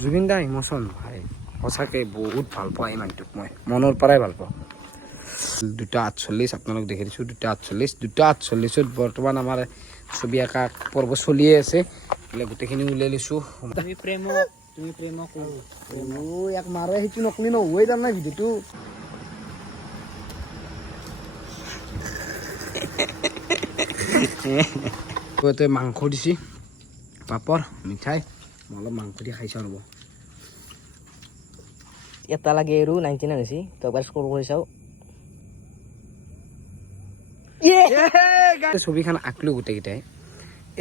জুবিন দা emotion ভাই সঁচাকে বহুত ভাল পাওঁ এই মানুহটোক মই মনৰ পৰাই ভাল পাওঁ 2:48 আপোনালোক দেখি দিছোঁ 2:48 বৰ্তমান আমাৰ ছবি আঁকা পৰ্ব চলিয়ে আছে এইবিলাক গোটেইখিনি উলিয়াই লৈছোঁ তুমি প্ৰেমক ইয়াক মাৰে সেইটো নকলি নহয়েই তাৰ নাই ভিডিঅ'টো মাংস দিছি পাপৰ মিঠাই মই অলপ মাংস দি খাইছোঁ ৰ'ব এটা লাগে আৰু 99 হৈছে তো এবাৰ স্কোৰ কৰি চাওঁ ছবিখন আঁকলো গোটেইকেইটাই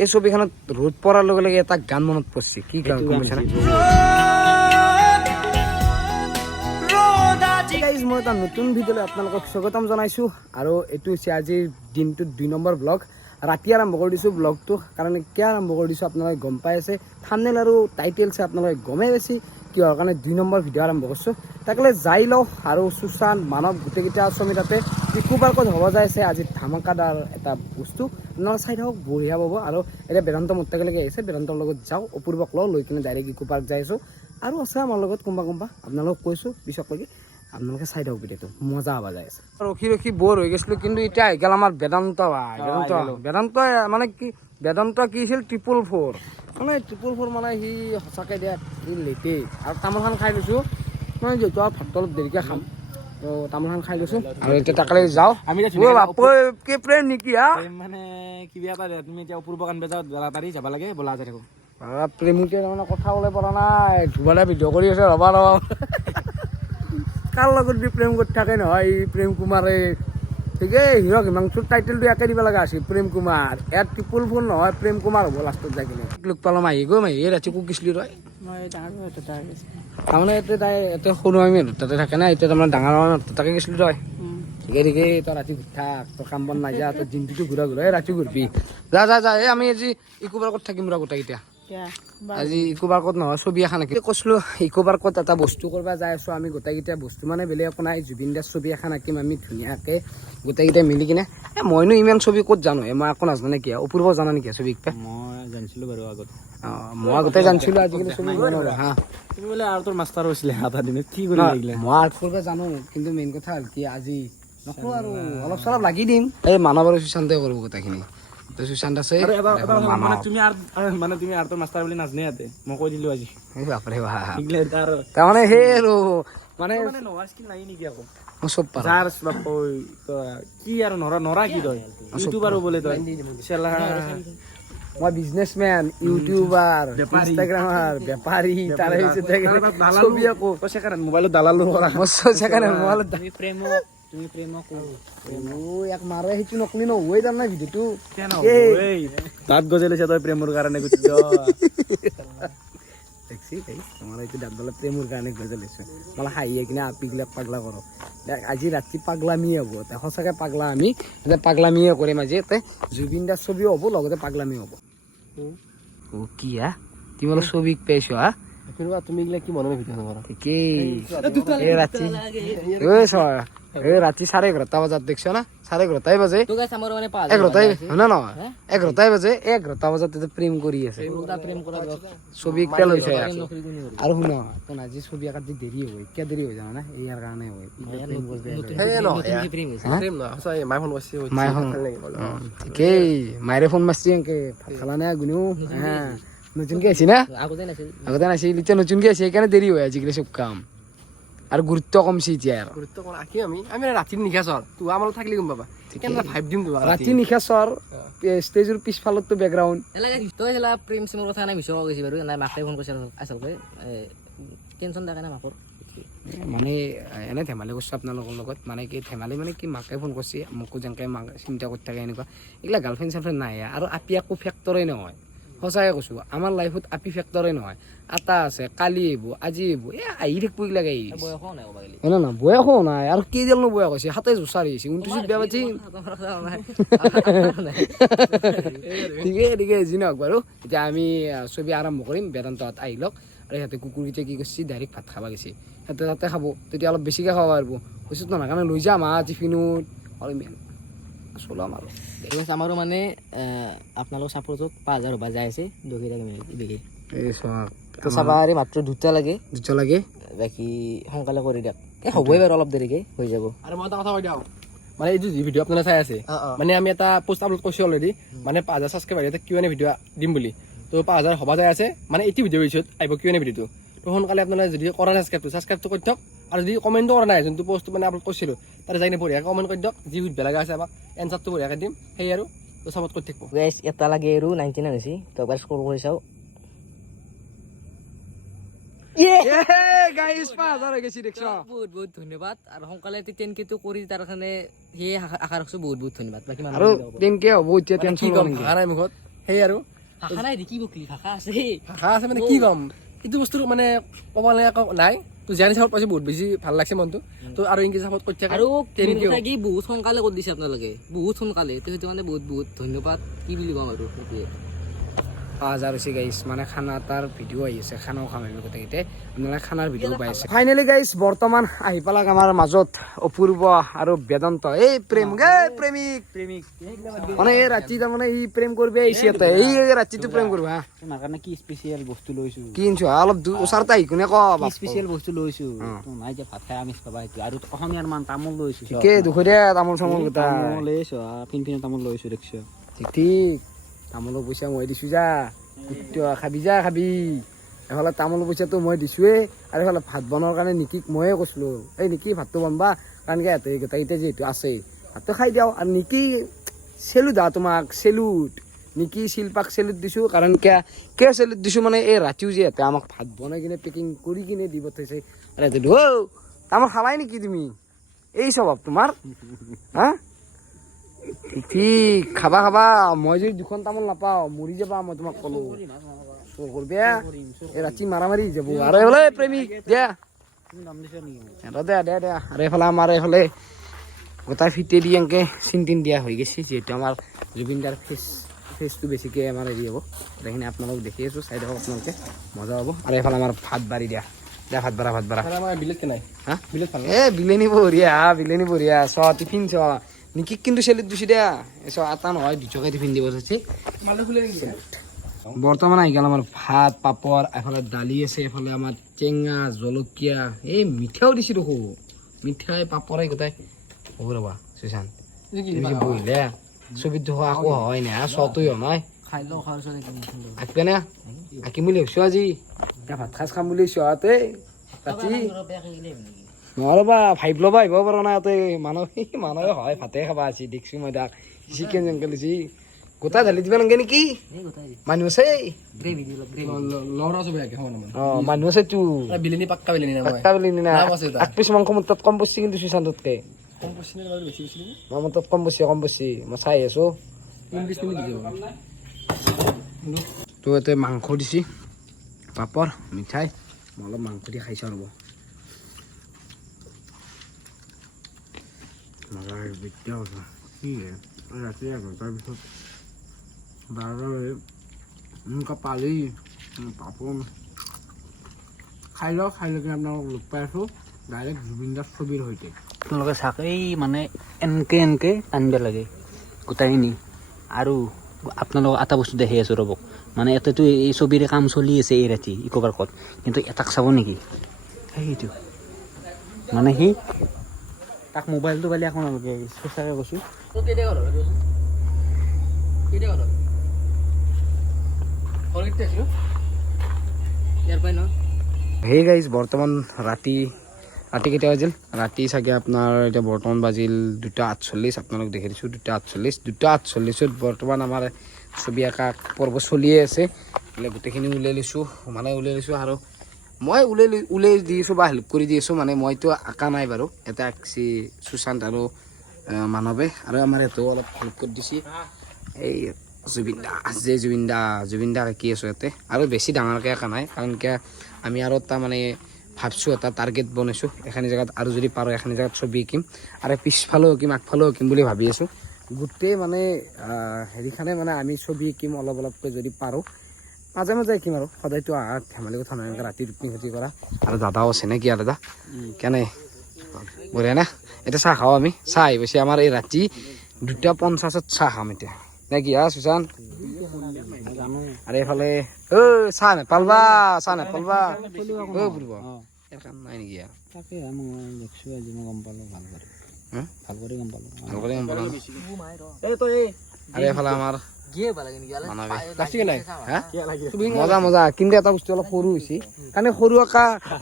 এই ছবিখনত ৰ'দ পৰাৰ লগে লগে এটা গান মনত পৰিছে কি গান মই এটা নতুন ভিডিঅ'লৈ আপোনালোকক স্বাগতম জনাইছোঁ আৰু এইটো হৈছে আজিৰ দিনটোত 2 নম্বৰ ব্লগ ৰাতি আৰম্ভ কৰি দিছোঁ ব্লগটো কাৰণ কিয় আৰম্ভ কৰি দিছোঁ আপোনালোকে গম পাই আছে থাম্বনেইল আৰু টাইটেলছে আপোনালোকে গমেই পাইছে কিহৰ কাৰণে 2 নম্বৰ ভিডিঅ' আৰম্ভ কৰিছোঁ তাকলে যাই লওঁ আৰু সুশান্ত মানৱ গোটেইকেইটা আছোঁ আমি তাতে ইকো পাৰ্কত হ'ব যাইছে আজি ধামাকাদাৰ এটা বস্তু আপোনালোকে চাই থাকক বঢ়িয়া পাব আৰু এতিয়া বেদান্ত মোটালৈকে আহিছে বেদান্তৰ লগত যাওঁ অপূৰ্বক লৈ কিনে ডাইৰেক্ট ইকো পাৰ্ক যাই আছোঁ আৰু আছে আমাৰ লগত কোনোবা আপোনালোকক কৈছোঁ পিছলৈকে আপোনালোকে চাই থাকক ভিডিঅ'টো মজা হ'ব যাই আছে ৰখি ৰখি বৰ হৈ গৈছিলোঁ কিন্তু এতিয়া আহি গ'ল আমাৰ বেদান্ত মানে কি বেদান্ত কি আছিল 444 মানে 444 মানে সি সঁচাকৈ দিয়া সি লেটেই আৰু তামোলখন খাই লৈছোঁ মানে যিহেতু আৰু ভাতটো অলপ দেৰিকৈ খাম তো তামোলখন খাই লৈছোঁ আৰু এতিয়া তাকলৈ যাওঁ আমি কি প্ৰেম নেকি হা মানে কিবা এটা তুমি এতিয়া অপূৰ্ব কান বেজাত পাৰি যাব লাগে বলা যাই থাকোঁ প্ৰেমিকে তাৰমানে কথা ক'লে পৰা নাই ধুবালে ভিডিঅ' কৰি আছে ৰ'বা কাৰ লগত দি প্ৰেম কৰি থাকে নহয় এই প্ৰেম কুমাৰে ঠিকেই হিৰক হিমাংশুৰ টাইটেলটো একে দিব লগা আছিল প্ৰেম কুমাৰ ইয়াত 444 নহয় প্ৰেম কুমাৰ হ'ব লাষ্টত যাই কিনে লোক পালোঁ মাহী ৰাতি কুকিছিলি তই তাৰমানে এতিয়া তাই এতিয়া সৰু আমি তাতে থাকে না এতিয়া তাৰমানে ডাঙৰ তাকে গৈছিলোঁ তই ঠিকে তই ৰাতি ঘূৰি থাক তই কাম বন নাযা তই দিনটোতো ঘূৰা ৰাতি ঘূৰবি যা এই আমি আজি ইকো পাৰ্কত থাকিম ৰ গোটেইকেইটা আজি ইকো পাৰ্কত নহয় ছবি এখন আঁকি কৈছিলোঁ ইকো পাৰ্কত এটা বস্তু কৰিব যাই আছোঁ আমি গোটেইকেইটা বস্তু মানে বেলেগ একো নাই জুবিন দাৰ ছবি এখন আঁকিম আমি ধুনীয়াকৈ গোটেইকেইটাই মিলি কিনে মইনো ইমান ছবি ক'ত জানো মই একো নাজানো নেকি অপূৰ্ব জানা নেকি ছবি মই জানিছিলোঁ বাৰু আগত মই আগতে জানিছিলোঁ আজিকালি ছবি হা তুমি বোলে আৰ্টৰ মাষ্টাৰ হৈছিলে আধা দিনত কি কৰি লাগিলে মই আৰ্ট কৰিব জানো কিন্তু মেইন কথা হ'ল কি আজি নকৰোঁ আৰু অলপ চলপ লাগি দিম এই মানৱ আৰু সুশান্তে কৰিব গোটেইখিনি সুশান্ত আছে তুমি আৰ্টৰ মাষ্টাৰ বুলি নাজানে ইয়াতে মই কৈ দিলোঁ আজি বাপৰে তাৰমানে সেই আৰু মানে নাই নেকি আকৌ চব কি আৰু নৰা কি তই ইউটিউবাৰো বোলে তই মই বিজনেছমেন ইউটিউবাৰ ইনষ্টাগ্ৰামাৰ বেপাৰী তাৰে ছবি আকৌ মোবাইলত দালালো কৰা মোবাইলত তুমি প্ৰেমক ইয়াক মাৰে সেইটো নকলি নহয়েই তাৰ নাই ভিডিঅ'টো দাঁত গজাই লৈছে তই প্ৰেমৰ কাৰণে তোমাৰ এইটো দাঁতডালে প্ৰেমৰ কাৰণে গজাই লৈছোঁ মানে হাঁহিয়ে কিনে আপিগিলাক পাগলা কৰক আজি ৰাতি পাগলামিয়ে হ'ব সঁচাকৈ পাগলা আমি এতিয়া পাগলামিয়ে কৰিম আজি ইয়াতে জুবিন দাৰ ছবিও হ'ব লগতে পাগলামি হ'ব কি হা তুমি অলপ ছবি পাইছো হা তুমি এইগিলা কি মনে ভিডিঅ' ঠিকেই ৰাতি 11:30 বজাত দেখছ না 11:30 বাজে 11:30 বাজে 11:30 বজাত প্ৰেম কৰি আছে ছবি পেল হৈছে আৰু শুন তোন আজি ছবি আঁকাত যে দেৰি হয় কিয় দেৰি হৈ জানা না ইয়াৰ কাৰণে হয় ঠিকেই মায়েৰে ফোন মাৰছি এনেকে ভাত খালা নে গুণিও নতুনকে আছি না আগতে নাছিল এতিয়া নতুনকে আছে সেইকাৰণে দেৰি হয় আজিকালি চব কাম আৰু গুৰুত্ব কমছে এতিয়া গুৰুত্ব কম আঁকি আমি ৰাতি নিশা চৰ তো আমাৰ থাকিলে গম পাবা ভাইব দিম ৰাতি নিশা চৰ ষ্টেজৰ পিছফালতো বেকগ্ৰাউণ্ড তই প্ৰেম চেমৰ কথা নাই বিচাৰ গৈছে বাৰু নাই মাকে ফোন কৰিছে আচলতে টেনশ্যন থাকে না মাকৰ মানে এনে ধেমালি কৰিছোঁ আপোনালোকৰ লগত মানে কি ধেমালি মানে কি মাকে ফোন কৰিছে মোকো যেনেকৈ মাক চিন্তা কৰি থাকে এনেকুৱা এইগিলা গাৰ্লফ্ৰেণ্ড চাৰ্লফ্ৰেণ্ড নাই আৰু আপি একো ফেক্টৰে নহয় সঁচাকৈ কৈছোঁ আমাৰ লাইফত আপি ফেক্টৰে নহয় আটা আছে কালি আহিব আজি আহিব আহি থাকিব এইগিলাক হয় না বয়সো নাই আৰু কেইডালনো বয়স হৈছে 27 বছৰ আহিছে 29 বেয়া পাইছে ঠিকেই যি নহওক বাৰু এতিয়া আমি ছবি আৰম্ভ কৰিম বেদান্তত আহি লওক আৰু সিহঁতে কুকুৰকেইটা কি কৰিছে ডাইৰেক্ট ভাত খাব গৈছে সিহঁতে তাতে খাব তেতিয়া অলপ বেছিকৈ খাব পাৰিব কৈছোঁ নহয় কাৰণে লৈ যাম টিফিনত চলাম আৰু আমাৰো মানে আপোনালোকৰ ছাপোৰ্টত 5000 যাই আছে দেখি এই তো চাবা আৰু মাত্ৰ 2টা লাগে দুটা লাগে বাকী সোনকালে কৰি দিয়ক হ'বই বাৰু অলপ দেৰিকে হৈ যাব আৰু মই এটা কথা কৈ দিওঁ মানে এইটো যি ভিডিঅ' আপোনালোকে চাই আছে মানে আমি এটা পোষ্ট আপলোড কৰিছোঁ অলৰেডি মানে 5,000 ছাবস্ক্ৰাইবাৰ এটা Q&A ভিডিঅ' দিম বুলি তো 5,000 হ'ব যাই আছে মানে এইটো ভিডিঅ' পিছত আহিব Q&A ভিডিঅ'টো তো সোনকালে আপোনালোকে যদি কৰা নাই ছাবস্ক্ৰাইবটো কৰি থওক আৰু যদি কমেণ্টো কৰা নাই যোনটো পোষ্ট মানে আপলোড কৰিছিলোঁ তাতে যাই কিনে বঢ়িয়াকৈ কমেণ্ট কৰি দিয়ক যি সুধিব লগা আছে আমাক এনচাৰটো বঢ়িয়াকৈ দিম সেই আৰু তো চাপৰ্ট কৰি থাকিব গাইছ এটা লাগে আৰু 99 হৈছে তো এবাৰ স্ক'ৰ কৰি চাওঁ গাইজ 5,000 হৈ গৈছে দেখছ বহুত বহুত ধন্যবাদ আৰু সোনকালে 10K কৰি তাৰ কাৰণে সেয়ে আশা ৰাখিছোঁ বহুত বহুত ধন্যবাদ বাকী আৰু 10K হ'ব এতিয়া কি টেনশ্যন ক'ম ল'ব ভাষা নাই মুখত সেই আৰু ভাষা নাই কি বকলি ভাষা আছে ভাষা আছে মানে কি ক'ম এইটো বস্তু মানে ক'ব লাগে একো নাই তো জানি চাপৰ্ট পাইছোঁ বহুত বেছি ভাল লাগছে মনটো তো আৰু ইংলিছ চাপৰ্ট কৰি থাকে আৰু মেইন কথা কি বহুত সোনকালে কৰি দিছে আপোনালোকে বহুত সোনকালে তো সেইটো কাৰণে বহুত বহুত ধন্যবাদ কি বুলি ক'ম আৰু সেইটোৱে 5,000 হৈছে গাইছ মানে খানা এটাৰ ভিডিঅ' আহি আছে খানাও খাম আমি গোটেইকেইটাই আপোনালোকে খানাৰ ভিডিঅ' পাই আছে ফাইনেলি গাইছ বৰ্তমান আহি পালাক আমাৰ মাজত অপূৰ্ব আৰু বেদান্ত এই প্ৰেম প্ৰেমিক মানে এই ৰাতি তাৰমানে ই প্ৰেম কৰিব আহিছে ইয়াতে এই ৰাতিটো প্ৰেম কৰিব হা তোমাৰ কাৰণে কি স্পেচিয়েল বস্তু লৈছো কি আনিছ অলপ ওচৰতে আহি কোনে ক স্পেচিয়েল বস্তু লৈছো নাই যে ভাত খাই আমিষ পাবা সেইটো আৰু অসমীয়াৰ মান তামোল লৈছো ঠিকে দুখৰীয়া তামোল চামোল গোটা তামোল লৈছো ফিনফিনা তামোল লৈছো দেখছো ঠিক তামোলৰ পইচা মই দিছোঁ যা খাবি যা খাবি এফালে তামোলৰ পইচাটো মই দিছোঁৱে আৰু এফালে ভাত বনোৱাৰ কাৰণে নিকিক ময়ে কৈছিলোঁ এই নিকি ভাতটো বনবা কাৰণ কি ইয়াতে গোটেইকেইটা যিহেতু আছে ভাতটো খাই দিওঁ আৰু নিকি চেলুট তোমাক চেলুট নিকি শিল্পাক চেলুট দিছোঁ কাৰণ কিয় চেলুট দিছোঁ মানে এই ৰাতিও যে ইয়াতে আমাক ভাত বনাই কিনে পেকিং কৰি কিনে দিব থৈছে আৰু ইয়াতে তামোল খালাই নেকি তুমি এই স্বভাৱ তোমাৰ হা ঠিক খাবা খাবা মই যদি 2খন তামোল নাপাওঁ মৰি যাবা মই তোমাক ক'লো চোৰ কৰবি এই ৰাতি মাৰামাৰি যাব আৰু এইফালে প্ৰেমিক দিয়া দে দে দে আৰু এইফালে আমাৰ এইফালে গোটাই ফিতে দি এনেকৈ চিন দিয়া হৈ গৈছে যিহেতু আমাৰ জুবিনদাৰ ফেচটো বেছিকৈ আমাৰ হেৰি হ'ব গোটেইখিনি আপোনালোক দেখি আছোঁ চাই থাকক আপোনালোকে মজা হ'ব আৰু এইফালে আমাৰ ভাত বাঢ়ি দিয়া ভাত বাঢ়া আমাৰ বিলেত নাই হা বিলেত ভাল বিলেনি বঢ়িয়া চ টিফিন চ নিকিক কিন্তু চেলিত দিছোঁ দিয়া এটা নহয় 2 টকা টিফিন দিব চাইছে বৰ্তমান আহি গ'ল আমাৰ ভাত পাপৰ এফালে দালি আছে এফালে আমাৰ টেঙা জলকীয়া এই মিঠাও দিছোঁ দেখো মিঠাই পাপৰে গোটাই হ'ব ৰ'বা সুশান্ত বহিলে ছবিত দেখো আকৌ হয় নাই চটোই নহয় খাই লওঁ খোৱাৰ পিছত আঁকিবা নে আঁকিম বুলি ভাবিছোঁ আজি এতিয়া ভাত সাজ খাম বুলি চোৱাতে ৰাতি নহ'লেবা ভাইব ল'বা আহিব পাৰা নাই ইয়াতে মানুহে হয় ভাতে খাবা আজি দেখিছোঁ মই তাক চিকেন জেংকেল দিছি গোটাই ঢালি দিব নালাগে নেকি মানুহ আছে লৰা চবে আগে খাব নামান অঁ মানুহ আছে তো বিলেনি পাক্কা বিলেনি না পাক্কা বুলি না এক পিছ মাংস মোৰ তাত কম পৰছি কিন্তু সুশান্ততকৈ কম পইচা বাৰু বেছি বেছি মোৰ তাত কম পৰছি মই চাই আছোঁ 20 মিনিট দিব তো ইয়াতে মাংস দিছি পাপৰ মিঠাই মই অলপ মাংস দি খাইছোঁ ৰ'ব মজাৰ বিদ্যা কি ৰাতি 11টাৰ পিছত 12টা বাজি এনেকুৱা পালি পাপৰ খাই লওক খাই লৈ কিনে আপোনালোকক লগ পাই আছোঁ ডাইৰেক্ট জুবিনদাৰ ছবিৰ সৈতে তোমালোকে চাক এই মানে এনেকে টানিব লাগে গোটাইখিনি আৰু আপোনালোকক এটা বস্তু দেখি আছোঁ ৰ'ব মানে ইয়াতেতো এই ছবিৰে কাম চলি আছে এই ৰাতি ইক' পাৰ্কত কিন্তু এটাক চাব নেকি সেইটো মানে সি তাক মোবাইলটো পালে একো নালাগে সঁচাকৈ কৈছোঁ হেই গাইজ বৰ্তমান ৰাতি কেতিয়া বাজিল ৰাতি চাগে আপোনাৰ এতিয়া বৰ্তমান বাজিল 2:48 আপোনালোক দেখি দিছোঁ 2:48 বৰ্তমান আমাৰ ছবি আঁকা পৰ্ব চলিয়ে আছে গোটেইখিনি উলিয়াই লৈছোঁ আৰু মই উলিয়াই দি আছোঁ বা হেল্প কৰি দি আছোঁ মানে মইতো আঁকা নাই বাৰু এটা আঁকিছে সুশান্ত আৰু মানৱে আৰু আমাৰ ইয়াতেও অলপ হেল্প কৰি দিছে এই জুবিনদা আঁকি আছোঁ ইয়াতে আৰু বেছি ডাঙৰকৈ আঁকা নাই কাৰণ কিয় আমি আৰু এটা মানে ভাবছোঁ এটা টাৰ্গেট বনাইছোঁ এখিনি জেগাত আৰু যদি পাৰোঁ এখিনি জেগাত ছবি আঁকিম আৰু পিছফালেও আঁকিম আগফালেও আঁকিম বুলি ভাবি আছোঁ গোটেই মানে হেৰিখানে মানে আমি ছবি আঁকিম অলপকৈ যদি পাৰোঁ মাজে মাজে আঁকিম আৰু সদায়তো ধেমালি কথা নহয় ৰাতি ৰুটি ফুটি কৰা আৰু দাদাও আছে নে কি আৰু দাদা কেনে বঢ়িয়া না এতিয়া চাহ খাওঁ আমি চাহ আহি গৈছে আমাৰ এই ৰাতি 2:50 চাহ খাম এতিয়া নে কি সুশান্ত আৰু এইফালে চাহ নেপালবা ফুৰিব ইয়াৰ কাম নাই নেকি আৰু তাকে মই দেখছোঁ আজি মই গম পালোঁ ভাল কৰি হা? ভাল কৰি গম পালোঁ ভাল কৰি গম পালোঁ। এই তই এই আৰু এইফালে আমাৰ মানৱে প্লাষ্টিকে নাই হা মজা মজা কিন্তু এটা বস্তু অলপ সৰু হৈছে কাৰণে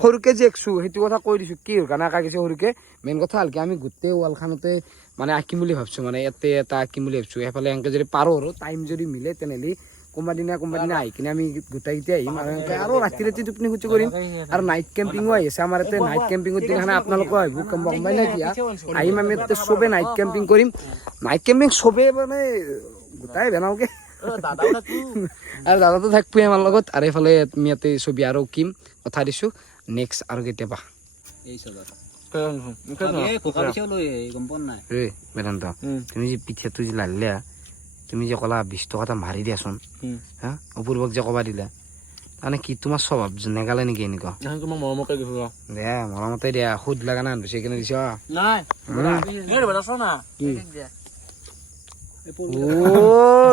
সৰুকে যে আঁকছো সেইটো কথা কৈ দিছো কি কাৰণে আঁকা গৈছে সৰুকে মেইন কথা হ'ল কি আমি গোটেই ৱালখনতে মানে আঁকিম বুলি ভাবছো মানে ইয়াতে এটা আঁকিম বুলি ভাবছো সেইফালে এনেকে যদি পাৰো আৰু টাইম যদি মিলে তেনেহ'লে কোনোবা দিনা আহি কিনে আমি গোটেইকেইটা আহিম আৰু এনেকে আৰু ৰাতি ৰাতি টোপনি ক্ষতি কৰিম আৰু নাইট কেম্পিঙো আহি আছে আমাৰ ইয়াতে নাইট কেম্পিঙৰ দিনাখনে আপোনালোকো আহিব গমাই নাই কি আহিম আমি ইয়াতে চবে নাইট কেম্পিং কৰিম নাইট কেম্পিং চবে মানে গোটাই বেনাওকে আৰু দাদাটো থাকবোই আমাৰ লগত আৰু এইফালে আমি ইয়াতে ছবি আৰু কিম কথা দিছো নেক্সট আৰু কেতিয়াবা গম পোৱা নাই ৰে বেদান্ত তুমি যে পিঠিয়াটো যে লালিলা তুমি যে ক'লা 20 টকা এটা মাৰি দিয়াচোন হা অপূৰ্বক যে ক'বা দিলা তাৰমানে কি তোমাৰ স্বভাৱ নেগালে নেকি এনেকুৱা তোমাক মৰমকে গৈছো দে মৰমতে দিয়া সুদ লগা না বেছি কিনে দিছ নাই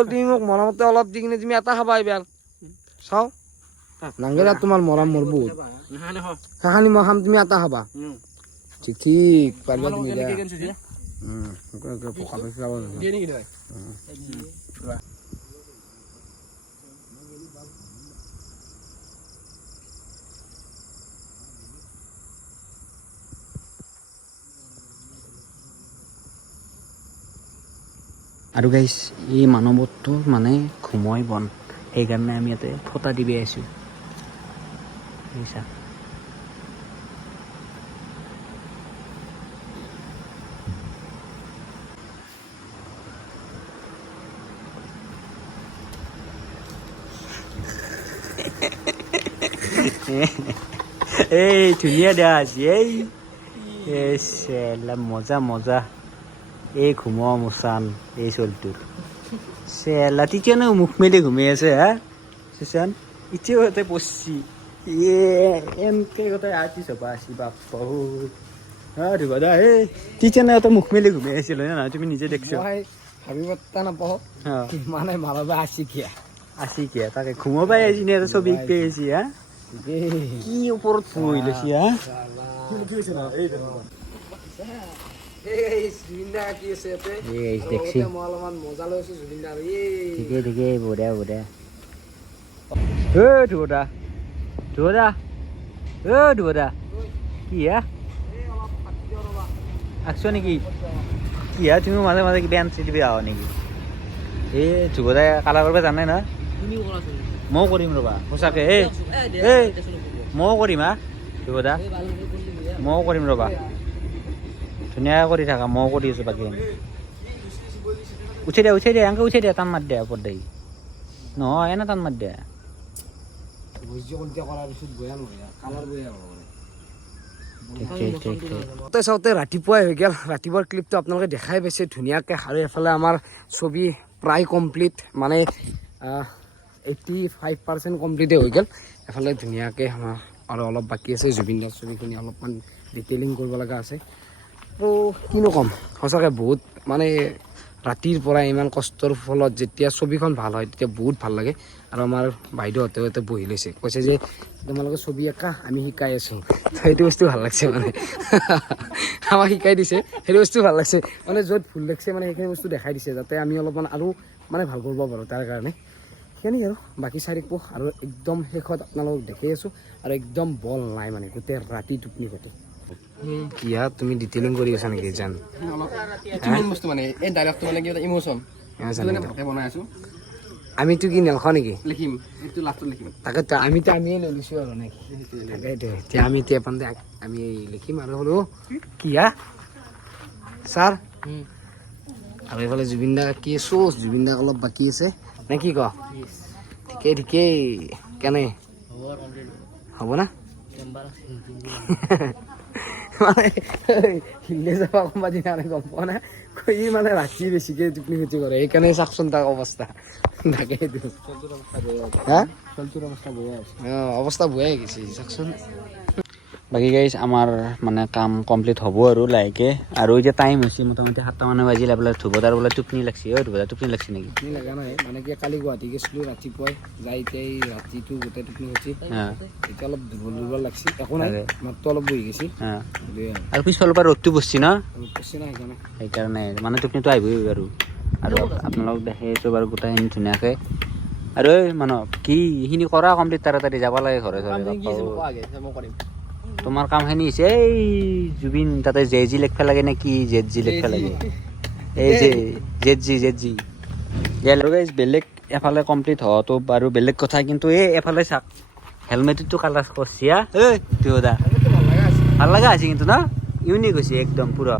তুমি মোক মৰমতে অলপ দি কিনে তুমি এটা খাবা এইবাৰ চাও নাংগেলা তোমাৰ মৰম মোৰ বহুত কাহানি মই খাম তুমি এটা খাবা ঠিক ঠিক পাৰিবা তুমি দিয়ে নেকি তই আৰু গাইছ এই মানৱটো মানে ঘুমোই বন সেইকাৰণে আমি ইয়াতে ফটা দিবি আহিছোঁ বুজিছা এই ধুনীয়া দিয়া আজি এই মজা মজা এই ঘুমোৱা মোচান এই চলটোৰ চেলা তেতিয়ানো মুখ মেলি ঘুমাই আছে হা চুচান এতিয়াও ইয়াতে পচছি এনকে গোটেই আৰ্টি চবা আছি বাপ্পা হা ধুবা দা এই তেতিয়ানো ইয়াতে মুখ মেলি ঘুমাই আছিল হয় না তুমি নিজে দেখছো ভাবি পাত্তা নাপাওঁ মানে মালবা আছি কিয়া আছি কিয়া তাকে ঘুমাবাই আহিছি নে ছবি পেয়ে আহিছি হা কি ওপৰত পৰি লৈছি হা দেখছি ঠিকে ঠিকে বঢ়িয়া বঢ়িয়া ধুবদা ধুবদা ধুবদা কি হা আঁকছো নেকি কি হা তুমি মাজে মাজে কিবা আনচি দিবি আহ নেকি এই ধুবদাই কালাৰ কৰিব জানে না ময়ো কৰিম ৰ'বা সঁচাকে এই ময়ো কৰিম হা ধুবদা ময়ো কৰিম ৰ'বা ধুনীয়াকৈ কৰি থাকা ময়ো কৰি আছোঁ বাকী উঠাই দিয়া এনেকৈ উঠাই দিয়া টান মাত দিয়া ওপৰত দেই নহয় এনে টান মাত দিয়া চাওঁতে ৰাতিপুৱাই হৈ গ'ল ৰাতিপুৱাৰ ক্লিপটো আপোনালোকে দেখাই পাইছে ধুনীয়াকৈ আৰু এফালে আমাৰ ছবি প্ৰায় কমপ্লিট মানে 85% কমপ্লিটে হৈ গ'ল এফালে ধুনীয়াকৈ আমাৰ আৰু অলপ বাকী আছে জুবিন দাৰ ছবিখিনি অলপমান ডিটেইলিং কৰিব লগা আছে তো কিনো ক'ম সঁচাকৈ বহুত মানে ৰাতিৰ পৰা ইমান কষ্টৰ ফলত যেতিয়া ছবিখন ভাল হয় তেতিয়া বহুত ভাল লাগে আৰু আমাৰ বাইদেউহঁতেও ইয়াতে বহি লৈছে কৈছে যে তোমালোকে ছবি আঁকা আমি শিকাই আছোঁ সেইটো বস্তু ভাল লাগছে মানে আমাক শিকাই দিছে সেইটো বস্তু ভাল লাগছে মানে য'ত ভুল লাগিছে মানে সেইখিনি বস্তু দেখাই দিছে যাতে আমি অলপমান আৰু মানে ভাল কৰিব পাৰোঁ তাৰ কাৰণে সেইখিনি আৰু বাকী চাই থাকিব আৰু একদম শেষত আপোনালোকক দেখাই আছোঁ আৰু একদম বল নাই মানে গোটেই ৰাতি টোপনি ঘটি কিয়া তুমি ডিটেইলিং কৰি আছা নেকি জান বস্তু মানে এই ডাইলগটো মানে কি এটা ইমোচন ভালকে বনাই আছো আমিতো কি নেলখ নেকি লিখিম এইটো লাষ্টত লিখিম তাকেতো আমিয়ে লৈ লৈছোঁ আৰু নেকি তাকেইতো এতিয়া আমি এতিয়া পানতে আমি লিখিম আৰু হ'লো কিয়া ছাৰ আৰু এইফালে জুবিন দা কি আছোঁ জুবিন দাক অলপ বাকী আছে নে কি ক ঠিকেই কেনে হ'ব না মানে হিলে যাবা কোনোবা দিনা গম পোৱা নাই ই মানে ৰাতি বেছিকৈ টোপনি ক্ষতি কৰে সেইকাৰণে চাওকচোন তাৰ অৱস্থা তাকেইতো হা অৱস্থা বয়াই গৈছে চাওকচোন বাকী গাইজ আমাৰ মানে কাম কমপ্লিট হ'ব আৰু লাহেকে আৰু এতিয়া টাইম হৈছে মোটামুটি 7টা মানে বাজিলে বোলে ধ্ৰুৱদাৰ বোলে টোপনি লাগছি ধ্ৰুৱদা টোপনি লাগছি নেকি টোপনি লগা নাই মানে কি কালি গুৱাহাটী গৈছিলোঁ ৰাতিপুৱাই যাই এতিয়া এই ৰাতিটো গোটেই টোপনি হৈছে এতিয়া অলপ দুৰ্বল লাগছি একো নাই তাকে। মাতটো অলপ বহি গৈছে আৰু পিছফালৰ পৰা ৰ'দটো বসছি ন কৈছে না সেইকাৰণে সেইকাৰণে মানে টোপনিটো আহিবই বাৰু আৰু আপোনালোক দেখি আছোঁ বাৰু গোটেইখিনি ধুনীয়াকৈ আৰু এই মানৱ কি এইখিনি কৰা কমপ্লিট তাড়াতাড়ি যাব লাগে ঘৰে ঘৰে মই কৰিম তোমাৰ কামখিনি হৈছে এই জুবিন তাতে জে জি লিখিব লাগে নে কি জেড জি লিখিব লাগে এই যে জেড জি গাইজ বেলেগ এফালে কমপ্লিট হোৱাটো বাৰু বেলেগ কথা কিন্তু এই এফালে চাওক হেলমেটটো কালাৰ কৰছি এই ধ্ৰুৱদা ভাল লগা আছে কিন্তু ন ইউনিক হৈছে একদম পুৰা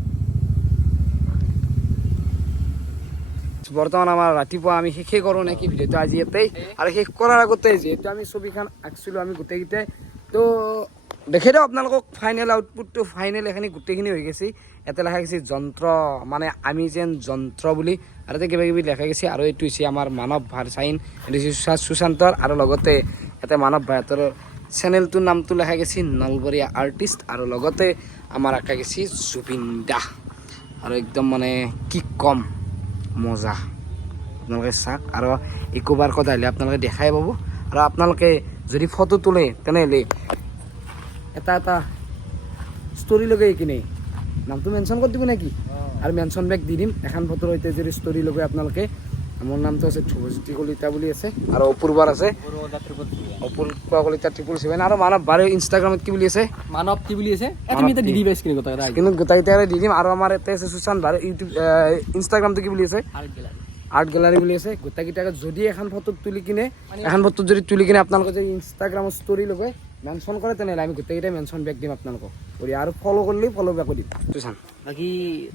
বৰ্তমান আমাৰ ৰাতিপুৱা আমি শেষেই কৰোঁ নেকি ভিডিঅ'টো আজি ইয়াতেই আৰু শেষ কৰাৰ আগতে যিহেতু আমি ছবিখন আঁকিছিলোঁ আমি গোটেইকেইটাই তো দেখি দিওঁ আপোনালোকক ফাইনেল আউটপুটটো ফাইনেল এখিনি গোটেইখিনি হৈ গৈছে ইয়াতে লেখা গৈছে যন্ত্ৰ মানে আমি যেন যন্ত্ৰ বুলি আৰু ইয়াতে কিবা কিবি লেখা গৈছে আৰু এইটো হৈছে আমাৰ মানৱ ভাৰচাইন এইটো হৈছে সুশান্তৰ আৰু লগতে ইয়াতে মানৱ ভাৰতৰ চেনেলটোৰ নামটো লেখা গৈছে নলবৰীয়া আৰ্টিষ্ট আৰু লগতে আমাৰ আঁকা গৈছে জুবিন দা আৰু একদম মানে কি কম মজা আপোনালোকে চাওক আৰু ইকোবাৰ কথা আহিলে আপোনালোকে দেখাই পাব আৰু আপোনালোকে যদি ফটো তোলে তেনেহ'লে এটা এটা ষ্টৰি লগাই কিনে নামটো মেনশ্যন কৰি দিব নেকি আৰু মেনশ্যন বেক দি দিম এখন ফটোৰ সৈতে যদি ষ্টৰি লগাই আপোনালোকে মোৰ নামটো আছে ধ্ৰুৱজ্যোতি কলিতা বুলি আছে আৰু অপূৰ্বৰ আছে অপূৰ্বা কলিতা 777 আৰু মানৱ বাৰু ইনষ্টাগ্ৰামত কি বুলি আছে মানৱ কি বুলি আছে তুমি এতিয়া দি দিবা স্ক্ৰীন গোটেই কিন্তু গোটেইকেইটাৰে দি দিম আৰু আমাৰ ইয়াতে আছে সুশান্ত বাৰু ইউটিউব ইনষ্টাগ্ৰামটো কি বুলি আছে আৰ্ট গেলাৰী বুলি আছে গোটেইকেইটাকে যদি এখন ফটো তুলি কিনে এখন ফটো যদি তুলি কিনে আপোনালোকে যদি ইনষ্টাগ্ৰামত ষ্টৰি লগাই মেনশ্যন কৰে তেনেহ'লে আমি গোটেইকেইটাই মেনশ্যন বেক দিম আপোনালোকক কৰি আৰু ফ'ল' কৰিলেই ফ'ল' বেকো দিম সুশান্ত বাকী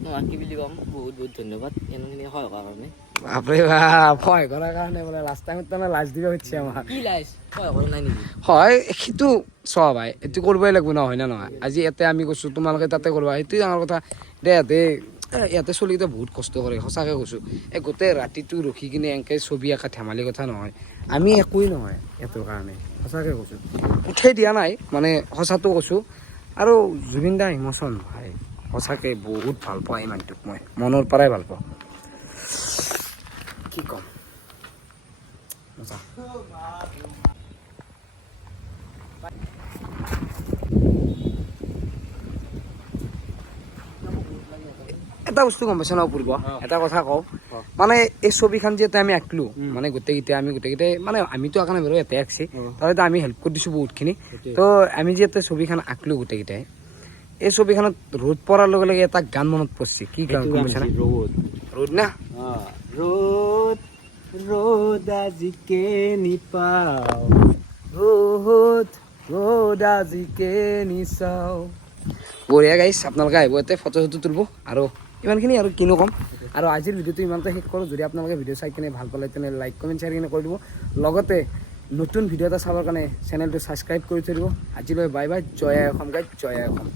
তোমাক কি বুলি ক'ম বহুত বহুত ধন্যবাদ এনেখিনি সহায় কৰাৰ কাৰণে বাপৰে বাপ সহায় কৰাৰ কাৰণে বোলে লাষ্ট টাইমত তাৰমানে লাজ দিব খুজিছে আমাক কি লাইছ সহায় কৰা নাই নেকি হয় সেইটো চোৱা ভাই এইটো কৰিবই লাগিব নহয় নে নহয় আজি ইয়াতে আমি কৈছোঁ তোমালোকে তাতে কৰিবা সেইটোৱে ডাঙৰ কথা দে ইয়াতে চলিকেইটা বহুত কষ্ট কৰে সঁচাকৈ কৈছোঁ এই গোটেই ৰাতিটো ৰখি কিনে এনেকৈ ছবি আঁকা ধেমালি কথা নহয় আমি একোৱেই নহয় এইটোৰ কাৰণে সঁচাকৈ কৈছোঁ উঠাই দিয়া নাই মানে সঁচাটো কৈছোঁ আৰু জুবিন দা ইমোশ্যন ভাই সঁচাকৈ বহুত ভাল পাওঁ এই মানুহটোক মই মনৰ পৰাই ভাল পাওঁ কি ক'ম মজা এটা বস্তু গম পাইছে ন অপূৰ্ব এটা কথা কওঁ মানে এই ছবিখন যিহেতু আমি আঁকিলোঁ মানে গোটেইকেইটাই মানে আমিতো আঁকা নাই বাৰু ইয়াতে আঁকিছি তাতে আমি হেল্প কৰি দিছোঁ বহুতখিনি তো আমি যিহেতু ছবিখন আঁকিলোঁ গোটেইকেইটাই এই ছবিখনত ৰ'দ পৰাৰ লগে লগে এটা গান মনত পৰিছে কি গান গম পাইছে ৰ'দ না ৰ'দ ৰ'দ আজিকে নিপাও ৰ'দ আজিকে নিচাও বঢ়িয়া গাইছ আপোনালোকে আহিব ইয়াতে ফটো চটো তুলিব আৰু ইমানখিনি আৰু কিনো ক'ম আৰু আজিৰ ভিডিঅ'টো ইমানতে শেষ কৰোঁ যদি আপোনালোকে ভিডিঅ' চাই কিনে ভাল পালে তেনেহ'লে লাইক কমেণ্ট শ্বেয়াৰ কিনে কৰি দিব লগতে নতুন ভিডিঅ' এটা চাবৰ কাৰণে চেনেলটো ছাবস্ক্ৰাইব কৰি থৈ দিব আজিলৈ বাই বাই জয় আই অসম গাইজ জয় আই অসম